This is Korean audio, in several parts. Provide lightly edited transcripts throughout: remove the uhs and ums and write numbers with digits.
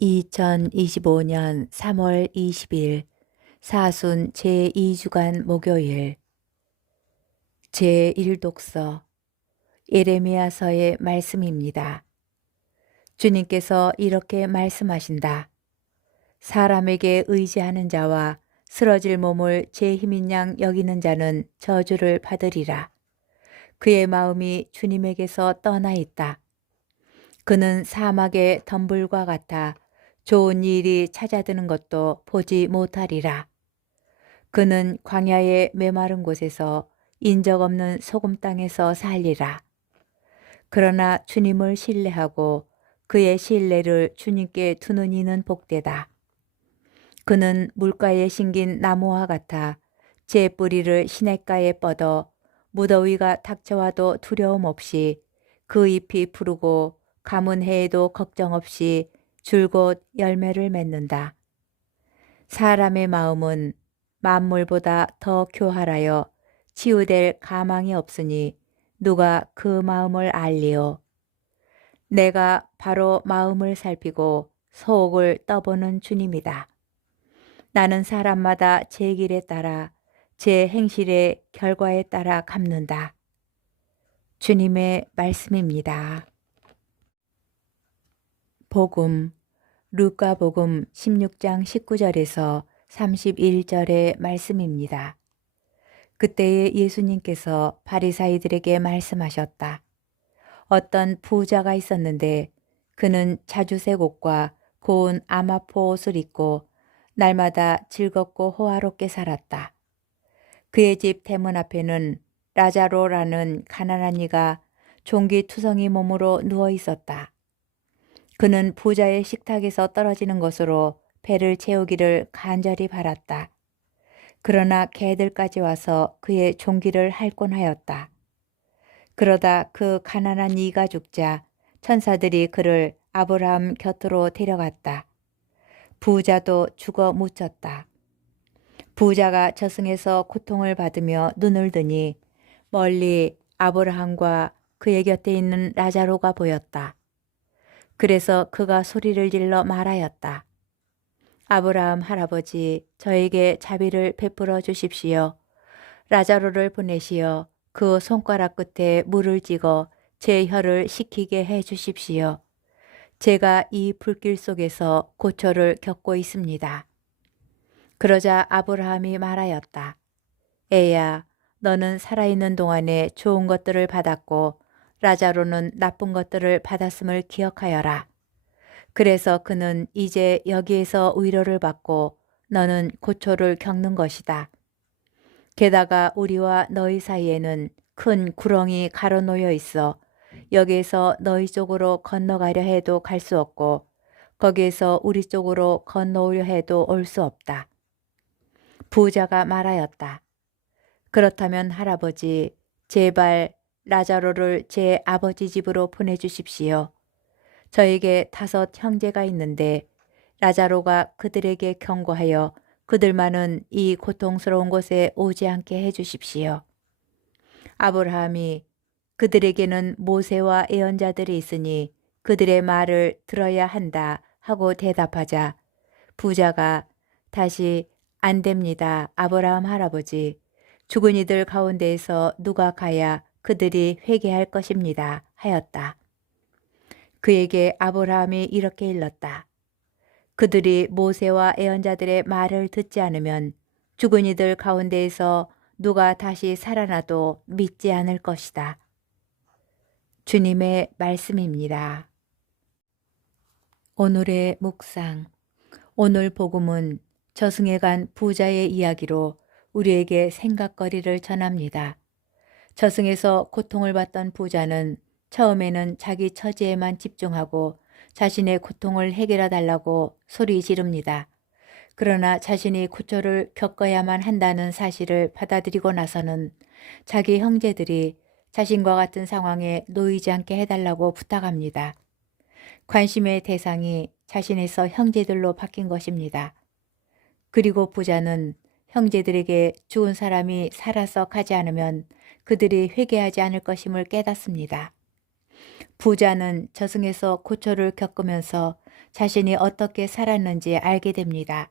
2025년 3월 20일 사순 제2주간 목요일 제1독서 예레미야서의 말씀입니다. 주님께서 이렇게 말씀하신다. 사람에게 의지하는 자와 쓰러질 몸을 제 힘인 양 여기는 자는 저주를 받으리라. 그의 마음이 주님에게서 떠나 있다. 그는 사막의 덤불과 같아 좋은 일이 찾아드는 것도 보지 못하리라. 그는 광야의 메마른 곳에서 인적 없는 소금 땅에서 살리라. 그러나 주님을 신뢰하고 그의 신뢰를 주님께 두는 이는 복되다. 그는 물가에 심긴 나무와 같아 제 뿌리를 시냇가에 뻗어 무더위가 닥쳐와도 두려움 없이 그 잎이 푸르고 가문 해에도 걱정 없이 줄곧 열매를 맺는다. 사람의 마음은 만물보다 더 교활하여 치유될 가망이 없으니 누가 그 마음을 알리요. 내가 바로 마음을 살피고 속을 떠보는 주님이다. 나는 사람마다 제 길에 따라 제 행실의 결과에 따라 갚는다. 주님의 말씀입니다. 복음 루카복음 16장 19절에서 31절의 말씀입니다. 그때에 예수님께서 바리사이들에게 말씀하셨다. 어떤 부자가 있었는데 그는 자주색 옷과 고운 아마포 옷을 입고 날마다 즐겁고 호화롭게 살았다. 그의 집 대문 앞에는 라자로라는 가난한 이가 종기투성이 몸으로 누워 있었다. 그는 부자의 식탁에서 떨어지는 것으로 배를 채우기를 간절히 바랐다. 그러나 개들까지 와서 그의 종기를 핥곤 하였다. 그러다 그 가난한 이가 죽자 천사들이 그를 아브라함 곁으로 데려갔다. 부자도 죽어 묻혔다. 부자가 저승에서 고통을 받으며 눈을 드니 멀리 아브라함과 그의 곁에 있는 라자로가 보였다. 그래서 그가 소리를 질러 말하였다. 아브라함 할아버지, 저에게 자비를 베풀어 주십시오. 라자로를 보내시어 그 손가락 끝에 물을 찍어 제 혀를 식히게 해 주십시오. 제가 이 불길 속에서 고초를 겪고 있습니다. 그러자 아브라함이 말하였다. 애야, 너는 살아있는 동안에 좋은 것들을 받았고 라자로는 나쁜 것들을 받았음을 기억하여라. 그래서 그는 이제 여기에서 위로를 받고 너는 고초를 겪는 것이다. 게다가 우리와 너희 사이에는 큰 구렁이 가로놓여 있어 여기에서 너희 쪽으로 건너가려 해도 갈 수 없고 거기에서 우리 쪽으로 건너오려 해도 올 수 없다. 부자가 말하였다. 그렇다면 할아버지, 제발 라자로를 제 아버지 집으로 보내주십시오. 저에게 5 형제가 있는데 라자로가 그들에게 경고하여 그들만은 이 고통스러운 곳에 오지 않게 해주십시오. 아브라함이 그들에게는 모세와 예언자들이 있으니 그들의 말을 들어야 한다 하고 대답하자 부자가 다시 안 됩니다. 아브라함 할아버지. 죽은 이들 가운데에서 누가 가야 그들이 회개할 것입니다. 하였다. 그에게 아브라함이 이렇게 일렀다. 그들이 모세와 예언자들의 말을 듣지 않으면 죽은 이들 가운데에서 누가 다시 살아나도 믿지 않을 것이다. 주님의 말씀입니다. 오늘의 묵상. 오늘 복음은 저승에 간 부자의 이야기로 우리에게 생각거리를 전합니다. 저승에서 고통을 받던 부자는 처음에는 자기 처지에만 집중하고 자신의 고통을 해결해 달라고 소리 지릅니다. 그러나 자신이 고초를 겪어야만 한다는 사실을 받아들이고 나서는 자기 형제들이 자신과 같은 상황에 놓이지 않게 해달라고 부탁합니다. 관심의 대상이 자신에서 형제들로 바뀐 것입니다. 그리고 부자는 형제들에게 죽은 사람이 살아서 가지 않으면 그들이 회개하지 않을 것임을 깨닫습니다. 부자는 저승에서 고초를 겪으면서 자신이 어떻게 살았는지 알게 됩니다.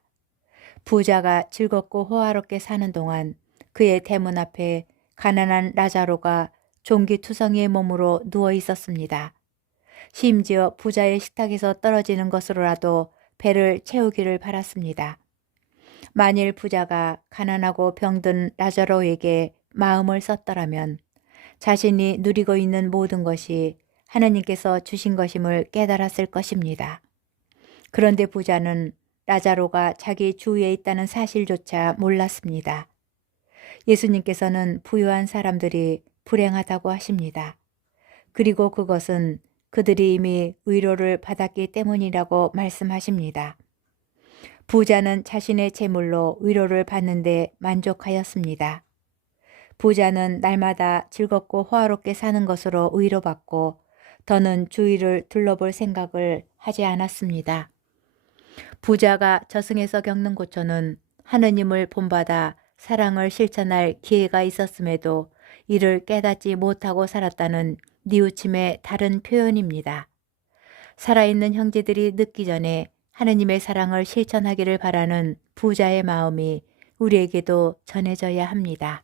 부자가 즐겁고 호화롭게 사는 동안 그의 대문 앞에 가난한 라자로가 종기투성이의 몸으로 누워 있었습니다. 심지어 부자의 식탁에서 떨어지는 것으로라도 배를 채우기를 바랐습니다. 만일 부자가 가난하고 병든 라자로에게 마음을 썼더라면 자신이 누리고 있는 모든 것이 하느님께서 주신 것임을 깨달았을 것입니다. 그런데 부자는 라자로가 자기 주위에 있다는 사실조차 몰랐습니다. 예수님께서는 부유한 사람들이 불행하다고 하십니다. 그리고 그것은 그들이 이미 위로를 받았기 때문이라고 말씀하십니다. 부자는 자신의 재물로 위로를 받는데 만족하였습니다. 부자는 날마다 즐겁고 호화롭게 사는 것으로 위로받고 더는 주위를 둘러볼 생각을 하지 않았습니다. 부자가 저승에서 겪는 고초는 하느님을 본받아 사랑을 실천할 기회가 있었음에도 이를 깨닫지 못하고 살았다는 뉘우침의 다른 표현입니다. 살아있는 형제들이 늦기 전에 하느님의 사랑을 실천하기를 바라는 부자의 마음이 우리에게도 전해져야 합니다.